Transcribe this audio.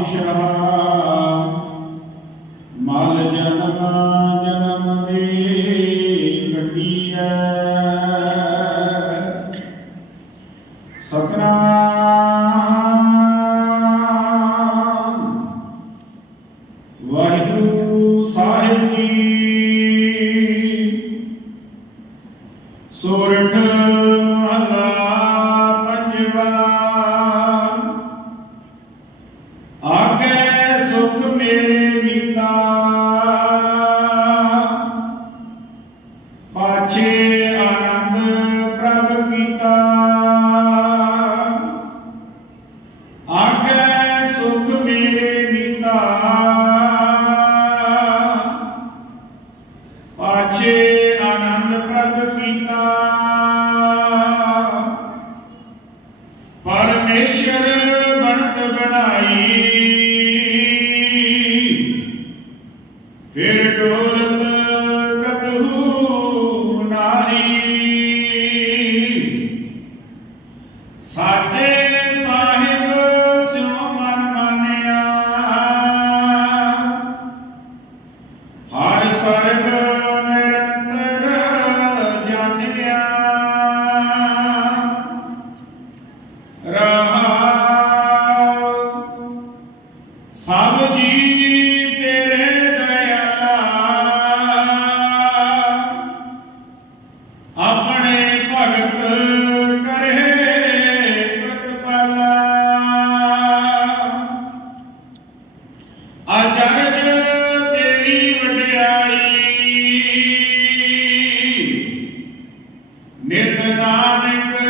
ਪਾਤਸ਼ਾਹ ਮਲ ਜਨਮ ਜਨਮ ਦੇ ਕੱਟੀਐ। ਸਤਨਾਮ। ਵਾਹਿਗੁਰੂ ਸਾਹਿਬ ਜੀ ਸੁਖ ਮੇਰੇ ਮੀਤਾ ਪਾਛੇ ਆਨੰਦ ਪ੍ਰਭ ਕੀਤਾ। ਪਰਮੇਸ਼ਰ ਬਣਤ ਬਣਾਈ। ਫਿਰ ਡੋਲਤ ਨਿਤ ਨਾਨਕ